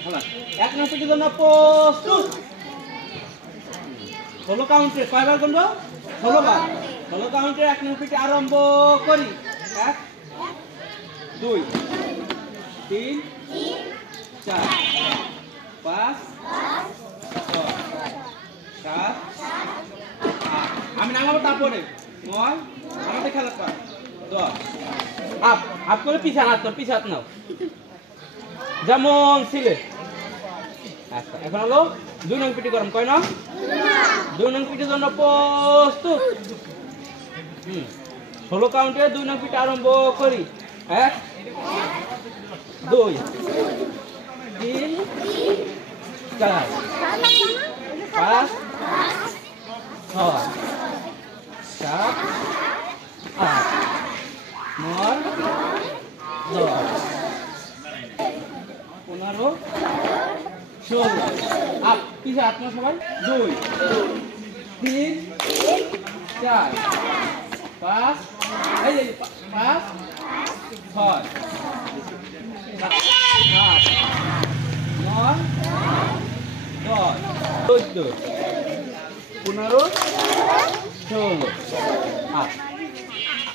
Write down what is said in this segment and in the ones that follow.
এক নম্বর পিঠের জন্য প্রস্তুত। 16 কাউন্টে কয়বার গুনবো? 16 বার। 16 কাউন্টে এক নম্বর পিঠে আরম্ভ করি। 1 2 3 4 5 6 7 8 আমি নামাবো তারপরে 9 আমাদের খেলার পর 10 আপ আপ করে পিছান হাত নাও, পিছাত নাও যেমন ছিলে। আচ্ছা এখন হলো 2 নং পিঠে গরম। কয় নং? 2 নং পিঠের জন্য প্রস্তুত। 16 কাউন্টে 2 নং পিঠে আরম্ভ করি। 1 2 3 4 5 6 7 8 9 10 15 16 আপ পিছে হাত নাও সবাই। 2 3 4 5 এই যে 5 6 7 8 9 10 14 15 16 আপ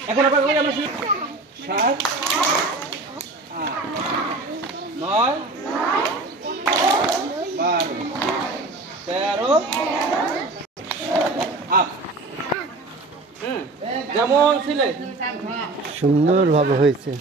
এখন আবার আমরা 7 8 9 12 13 আপ যেমন ছিলে সুন্দরভাবে হয়েছে।